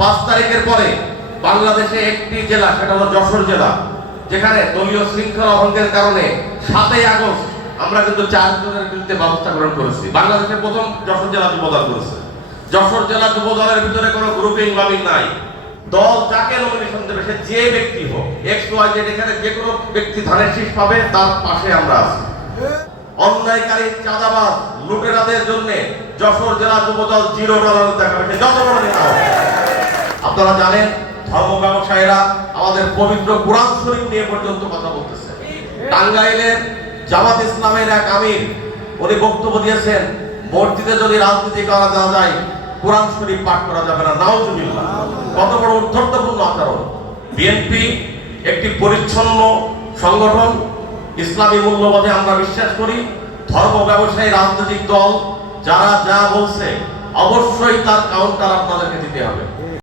5 তারিখের পরে বাংলাদেশে একটি জেলা, সেটা হলো যশোর জেলা, যেখানে দলীয় শৃঙ্খলা ভঙ্গের কারণে 7ই আগস্ট আমরা কিন্তু 4 জনের বিরুদ্ধে ব্যবস্থা গ্রহণ করেছি। বাংলাদেশের প্রথম যশোর জেলা যুবদল করেছে। যশোর জেলা যুবদলের ভিতরে কোনো গ্রুপিং মামিং নাই। দল যাকে নমিনেশন দেবে, সে যে ব্যক্তি হোক, XYZ, এখানে যে কোনো ব্যক্তি ধানের শীষ পাবে, তার পাশে আমরা আছি। অন্যায়কারী, চাঁদাবাজ, লুটেরাদের জন্য যশোর জেলা যুবদল $0 দেখাবে, যত বড় নেতা হবে। আপনারা জানেন, ধর্ম ব্যবসায়ীরা আমাদের পবিত্র কোরআন শরীফ নিয়ে পর্যন্ত কথা বলতেছে। টাঙ্গাইলের জামাত ইসলামের এক আমির, উনি বক্তব্য দিয়েছেন, মসজিদে যদি রাজনীতি করা যায়, কোরআন শরীফ পাঠ করা যাবে না। নাউজুবিল্লাহ! কত বড় উদ্ধর্তপূর্ণ আচরণ! বিএনপি একটি পরিচ্ছন্ন সংগঠন, ইসলামী মূল্যবোধে আমরা বিশ্বাস করি। ধর্ম ব্যবসায়ী রাজনৈতিক দল যারা যা বলছে, অবশ্যই তার কাউন্টার আপনাদেরকে দিতে হবে।